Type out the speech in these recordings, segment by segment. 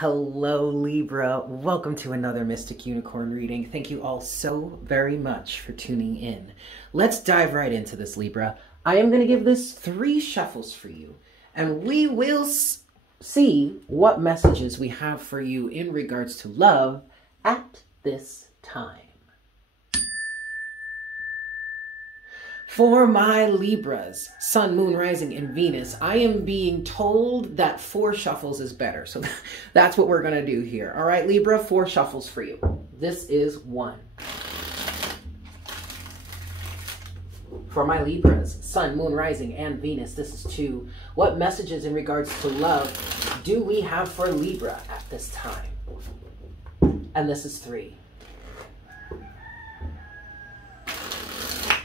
Hello Libra, welcome to another Mystic Unicorn reading. Thank you all so very much for tuning in. Let's dive right into this, Libra. I am going to give this 3 shuffles for you, and we will see what messages we have for you in regards to love at this time. For my Libras, Sun, Moon, Rising, and Venus, I am being told that 4 shuffles is better. So that's what we're going to do here. All right, Libra, 4 shuffles for you. This is 1. For my Libras, Sun, Moon, Rising, and Venus, this is 2. What messages in regards to love do we have for Libra at this time? And this is 3.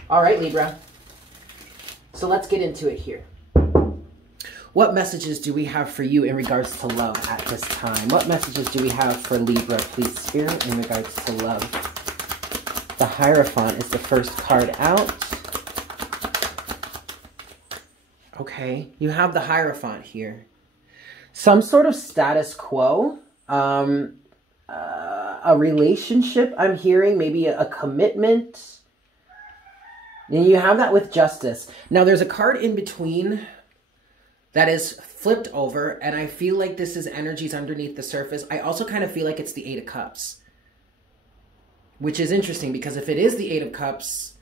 All right, Libra. So let's get into it here. What messages do we have for you in regards to love at this time? What messages do we have for Libra, please, Spirit, in regards to love? The Hierophant is the first card out. Okay, you have the Hierophant here. Some sort of status quo. A relationship, I'm hearing. Maybe a commitment. And you have that with Justice. Now, there's a card in between that is flipped over, and I feel like this is energies underneath the surface. I also kind of feel like it's the 8 of Cups, which is interesting, because if it is the 8 of Cups,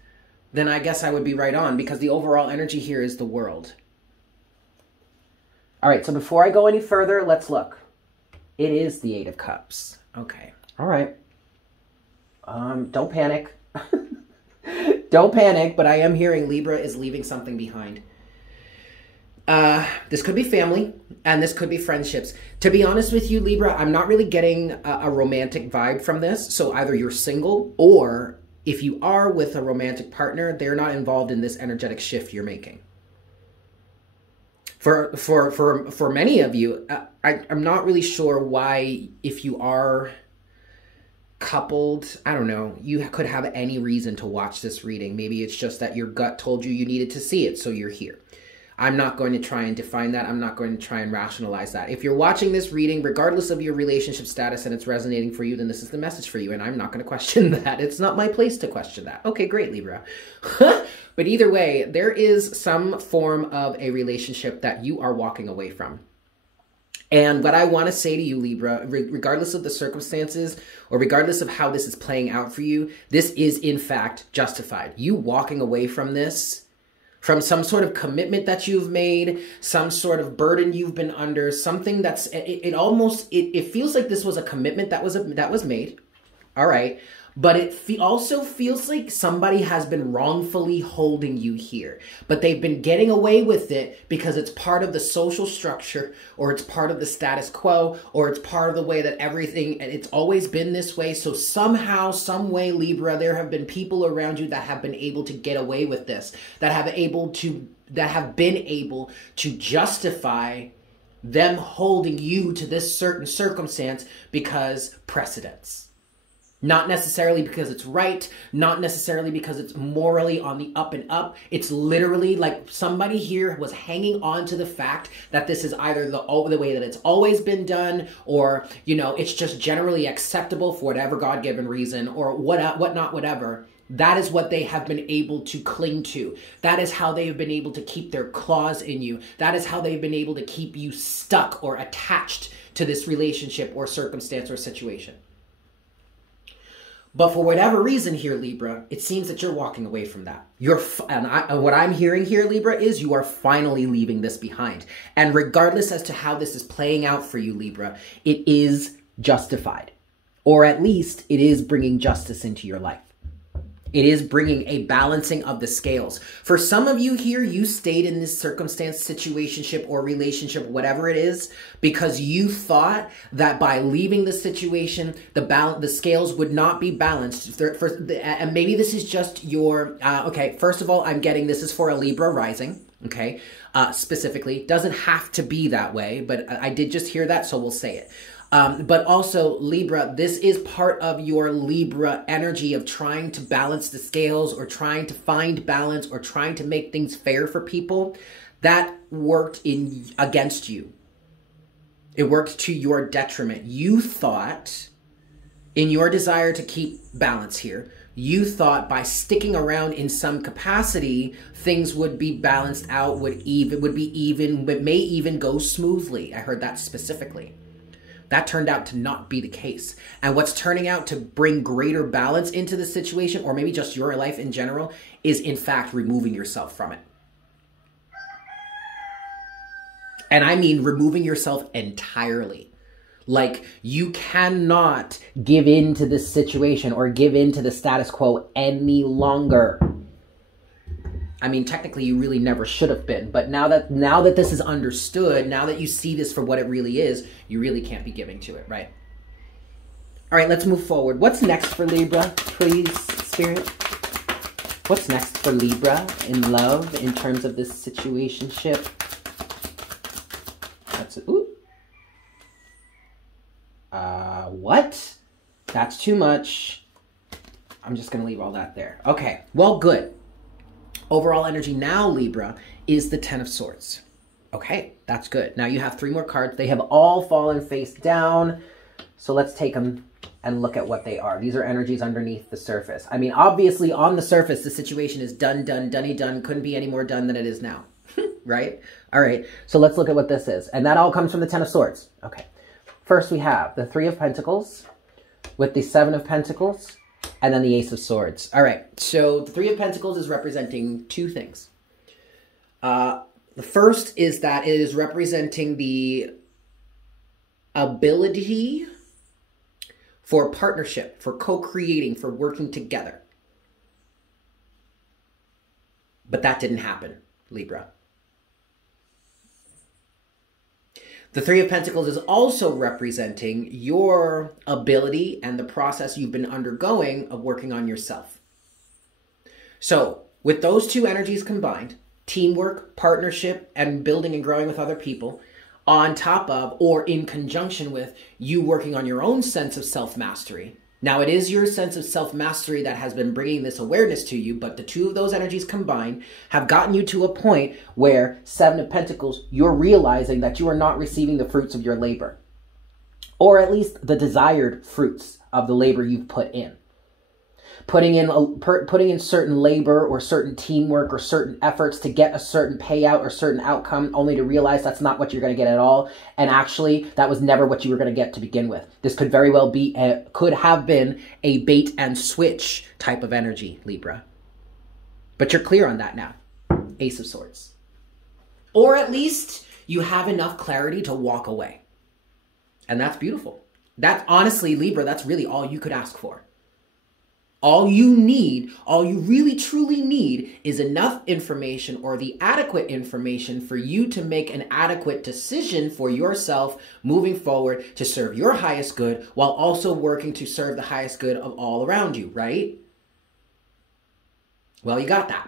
then I guess I would be right on, because the overall energy here is the World. All right, so before I go any further, let's look. It is the 8 of Cups. Okay, all right. Don't panic. Don't panic, but I am hearing Libra is leaving something behind. This could be family, and this could be friendships. To be honest with you, Libra, I'm not really getting a romantic vibe from this. So either you're single, or if you are with a romantic partner, they're not involved in this energetic shift you're making. For many of you, I'm not really sure why, if you are coupled, I don't know, you could have any reason to watch this reading. Maybe it's just that your gut told you needed to see it, so you're here. I'm not going to try and define that. I'm not going to try and rationalize that. If you're watching this reading, regardless of your relationship status, and it's resonating for you, then this is the message for you, and I'm not going to question that. It's not my place to question that. Okay, great, Libra. But either way, there is some form of a relationship that you are walking away from. And what I want to say to you, Libra, regardless of the circumstances or regardless of how this is playing out for you, this is in fact justified. You walking away from this, from some sort of commitment that you've made, some sort of burden you've been under, something that's, it feels like this was a commitment that was made. All right. But it also feels like somebody has been wrongfully holding you here. But they've been getting away with it because it's part of the social structure, or it's part of the status quo, or it's part of the way that everything, and it's always been this way. So somehow, some way, Libra, there have been people around you that have been able to get away with this, that have been able to justify them holding you to this certain circumstance because precedence. Not necessarily because it's right, not necessarily because it's morally on the up and up. It's literally like somebody here was hanging on to the fact that this is either the way that it's always been done, or, you know, it's just generally acceptable for whatever God-given reason, or whatnot, whatever. That is what they have been able to cling to. That is how they have been able to keep their claws in you. That is how they've been able to keep you stuck or attached to this relationship or circumstance or situation. But for whatever reason here, Libra, it seems that you're walking away from that. What I'm hearing here, Libra, is you are finally leaving this behind. And regardless as to how this is playing out for you, Libra, it is justified. Or at least it is bringing justice into your life. It is bringing a balancing of the scales. For some of you here, you stayed in this circumstance, situationship, or relationship, whatever it is, because you thought that by leaving the situation, the scales would not be balanced. And maybe this is just your, okay, first of all, I'm getting this is for a Libra rising, okay, specifically. Doesn't have to be that way, but I did just hear that, so we'll say it. But also, Libra, this is part of your Libra energy of trying to balance the scales, or trying to find balance, or trying to make things fair for people. That worked against you. It worked to your detriment. You thought, in your desire to keep balance here, you thought by sticking around in some capacity, things would be balanced out, would be even, but may even go smoothly. I heard that specifically. That turned out to not be the case. And what's turning out to bring greater balance into the situation, or maybe just your life in general, is in fact removing yourself from it. And I mean removing yourself entirely. Like, you cannot give in to this situation or give in to the status quo any longer. I mean, technically you really never should have been, but now that this is understood, now that you see this for what it really is, you really can't be giving to it, right? All right, let's move forward. What's next for Libra, please, Spirit? What's next for Libra in love in terms of this situationship? That's it. Ooh. What? That's too much. I'm just going to leave all that there. Okay, well, good. Overall energy now, Libra, is the Ten of Swords. Okay, that's good. Now you have 3 more cards. They have all fallen face down. So let's take them and look at what they are. These are energies underneath the surface. I mean, obviously on the surface, the situation is done, dunny done. Couldn't be any more done than it is now, right? All right, so let's look at what this is. And that all comes from the Ten of Swords. Okay, first we have the 3 of Pentacles with the 7 of Pentacles. And then the Ace of Swords. All right, so the 3 of Pentacles is representing 2 things. The first is that it is representing the ability for partnership, for co-creating, for working together. But that didn't happen, Libra. The 3 of Pentacles is also representing your ability and the process you've been undergoing of working on yourself. So with those 2 energies combined, teamwork, partnership, and building and growing with other people, on top of or in conjunction with you working on your own sense of self-mastery. Now, it is your sense of self-mastery that has been bringing this awareness to you, but the 2 of those energies combined have gotten you to a point where 7 of Pentacles, you're realizing that you are not receiving the fruits of your labor, or at least the desired fruits of the labor you've put in. Putting in certain labor or certain teamwork or certain efforts to get a certain payout or certain outcome, only to realize that's not what you're going to get at all. And actually, that was never what you were going to get to begin with. This could very well be, could have been a bait and switch type of energy, Libra. But you're clear on that now. Ace of Swords. Or at least you have enough clarity to walk away. And that's beautiful. That, honestly, Libra, that's really all you could ask for. All you need, all you really truly need is enough information or the adequate information for you to make an adequate decision for yourself moving forward to serve your highest good while also working to serve the highest good of all around you, right? Well, you got that.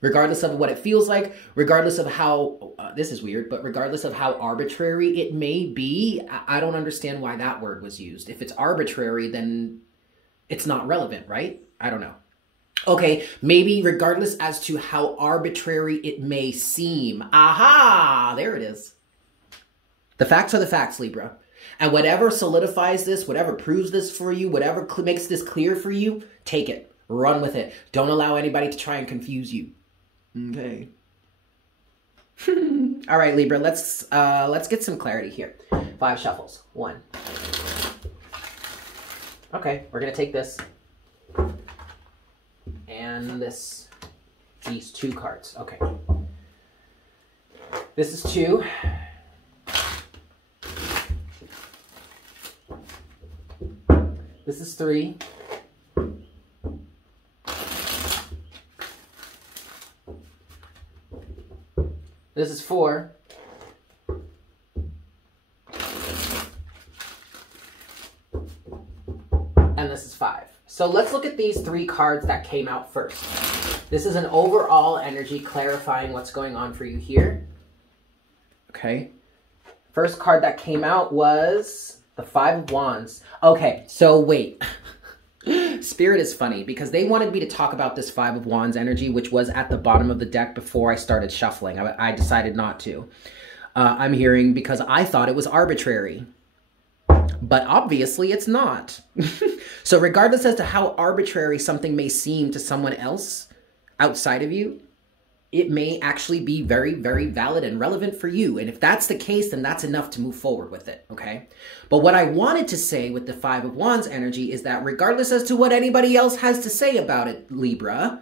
Regardless of what it feels like, regardless of how, this is weird, but regardless of how arbitrary it may be, I don't understand why that word was used. If it's arbitrary, then it's not relevant, right? I don't know. Okay, maybe regardless as to how arbitrary it may seem. Aha! There it is. The facts are the facts, Libra. And whatever solidifies this, whatever proves this for you, whatever makes this clear for you, take it. Run with it. Don't allow anybody to try and confuse you. Okay. All right, Libra, let's get some clarity here. 5 shuffles. 1. Okay, we're going to take this and these 2 cards. Okay. This is 2. This is 3. This is 4. And this is 5. So let's look at these 3 cards that came out first. This is an overall energy clarifying what's going on for you here. Okay. First card that came out was the 5 of Wands. Okay, so wait. Spirit is funny because they wanted me to talk about this 5 of Wands energy, which was at the bottom of the deck before I started shuffling. I decided not to. I'm hearing because I thought it was arbitrary. But obviously it's not. So regardless as to how arbitrary something may seem to someone else outside of you, it may actually be very, very valid and relevant for you. And if that's the case, then that's enough to move forward with it, okay? But what I wanted to say with the Five of Wands energy is that regardless as to what anybody else has to say about it, Libra,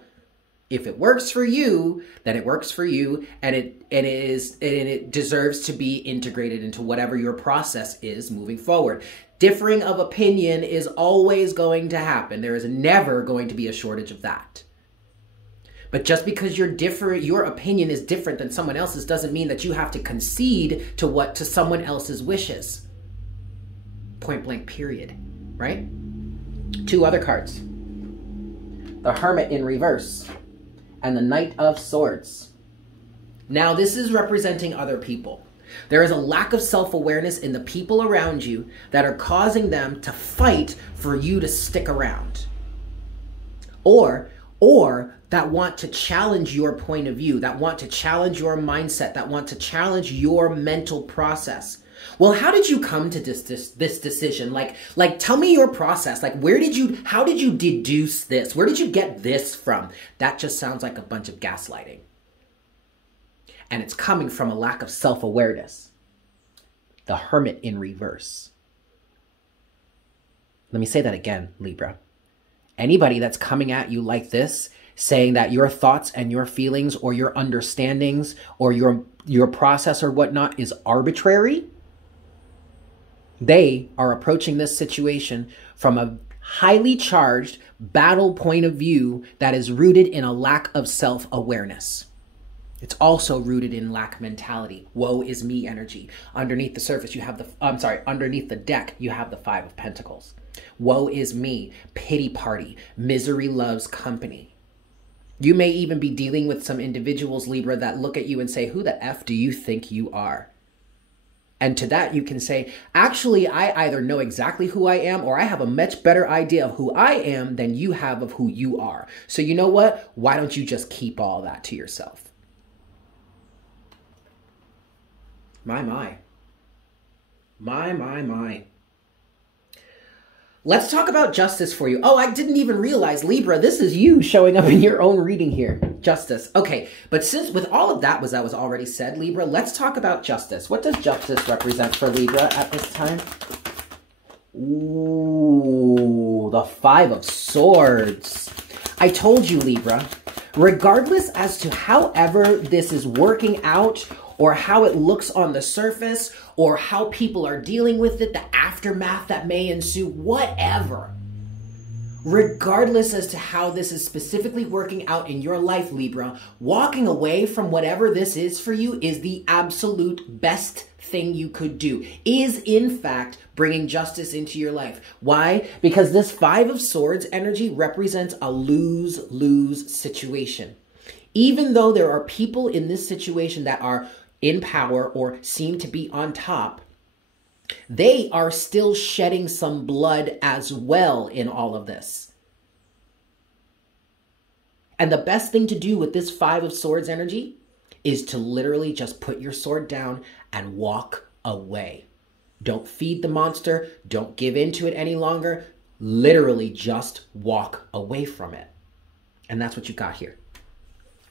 if it works for you, then it works for you, and it deserves to be integrated into whatever your process is moving forward. Differing of opinion is always going to happen. There is never going to be a shortage of that. But just because you're different, your opinion is different than someone else's doesn't mean that you have to concede to someone else's wishes. Point blank, period. Right? Two other cards. The Hermit in reverse and the Knight of Swords. Now, this is representing other people. There is a lack of self-awareness in the people around you that are causing them to fight for you to stick around. Or that want to challenge your point of view, that want to challenge your mindset, that want to challenge your mental process. Well, how did you come to this decision? Like, tell me your process. Like, how did you deduce this? Where did you get this from? That just sounds like a bunch of gaslighting. And it's coming from a lack of self-awareness. The Hermit in reverse. Let me say that again, Libra. Anybody that's coming at you like this, saying that your thoughts and your feelings or your understandings or your process or whatnot is arbitrary, they are approaching this situation from a highly charged battle point of view that is rooted in a lack of self-awareness. It's also rooted in lack mentality. Woe is me energy. Underneath the surface, underneath the deck, you have the Five of Pentacles. Woe is me, pity party, misery loves company. You may even be dealing with some individuals, Libra, that look at you and say, who the F do you think you are? And to that you can say, actually, I either know exactly who I am or I have a much better idea of who I am than you have of who you are. So you know what? Why don't you just keep all that to yourself? My. Let's talk about justice for you. Oh, I didn't even realize, Libra, this is you showing up in your own reading here. Justice. Okay, but since with all of that was already said, Libra, let's talk about justice. What does justice represent for Libra at this time? Ooh, the Five of Swords. I told you, Libra, regardless as to however this is working out or how it looks on the surface, or how people are dealing with it, the aftermath that may ensue, whatever. Regardless as to how this is specifically working out in your life, Libra, walking away from whatever this is for you is the absolute best thing you could do, is in fact bringing justice into your life. Why? Because this Five of Swords energy represents a lose-lose situation. Even though there are people in this situation that are in power or seem to be on top, they are still shedding some blood as well in all of this. And the best thing to do with this Five of Swords energy is to literally just put your sword down and walk away. Don't feed the monster. Don't give in to it any longer. Literally just walk away from it. And that's what you got here.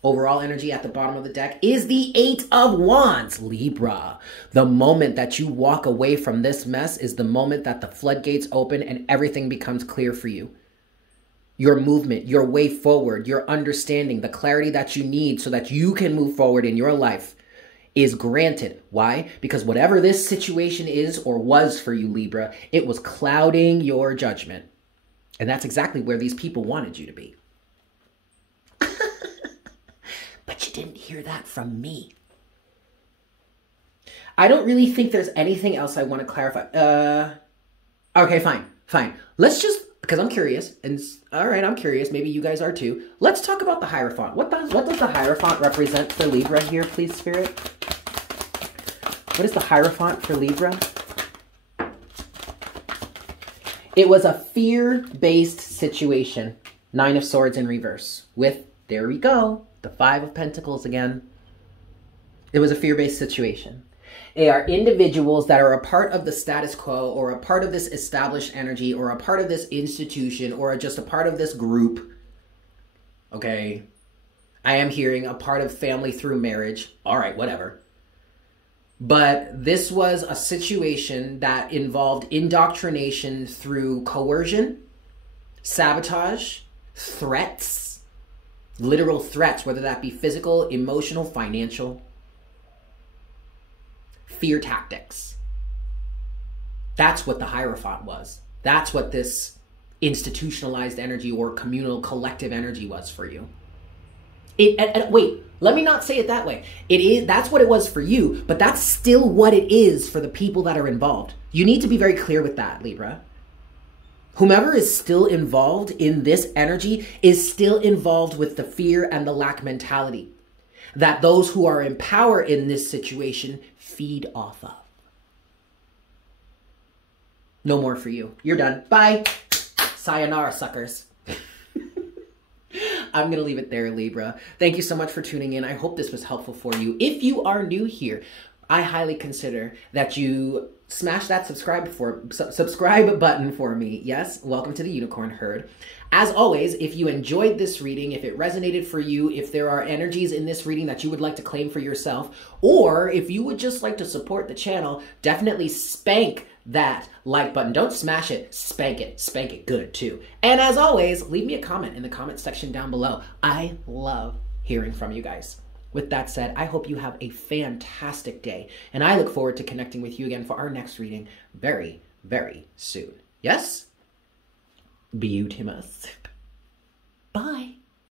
Overall energy at the bottom of the deck is the Eight of Wands, Libra. The moment that you walk away from this mess is the moment that the floodgates open and everything becomes clear for you. Your movement, your way forward, your understanding, the clarity that you need so that you can move forward in your life is granted. Why? Because whatever this situation is or was for you, Libra, it was clouding your judgment. And that's exactly where these people wanted you to be. But you didn't hear that from me. I don't really think there's anything else I want to clarify. Okay, fine. Let's just, because I'm curious, and all right, I'm curious, maybe you guys are too. Let's talk about the Hierophant. What does the Hierophant represent for Libra here, please, Spirit? What is the Hierophant for Libra? It was a fear-based situation. Nine of Swords in reverse with, there we go, the Five of Pentacles again. It was a fear-based situation. They are individuals that are a part of the status quo or a part of this established energy or a part of this institution or just a part of this group. Okay. I am hearing a part of family through marriage. All right, whatever. But this was a situation that involved indoctrination through coercion, sabotage, threats, literal threats, whether that be physical, emotional, financial, fear tactics. That's what the Hierophant was. That's what this institutionalized energy or communal collective energy was for you. Wait, let me not say it that way. That's what it was for you, but that's still what it is for the people that are involved. You need to be very clear with that, Libra. Whomever is still involved in this energy is still involved with the fear and the lack mentality that those who are in power in this situation feed off of. No more for you. You're done. Bye. Sayonara, suckers. I'm going to leave it there, Libra. Thank you so much for tuning in. I hope this was helpful for you. If you are new here, I highly consider that you smash that subscribe button for me. Yes, welcome to the Unicorn Herd. As always, if you enjoyed this reading, if it resonated for you, if there are energies in this reading that you would like to claim for yourself, or if you would just like to support the channel, definitely spank that like button. Don't smash it, spank it. Spank it good too. And as always, leave me a comment in the comment section down below. I love hearing from you guys. With that said, I hope you have a fantastic day, and I look forward to connecting with you again for our next reading very, very soon. Yes? Beautimus. Bye.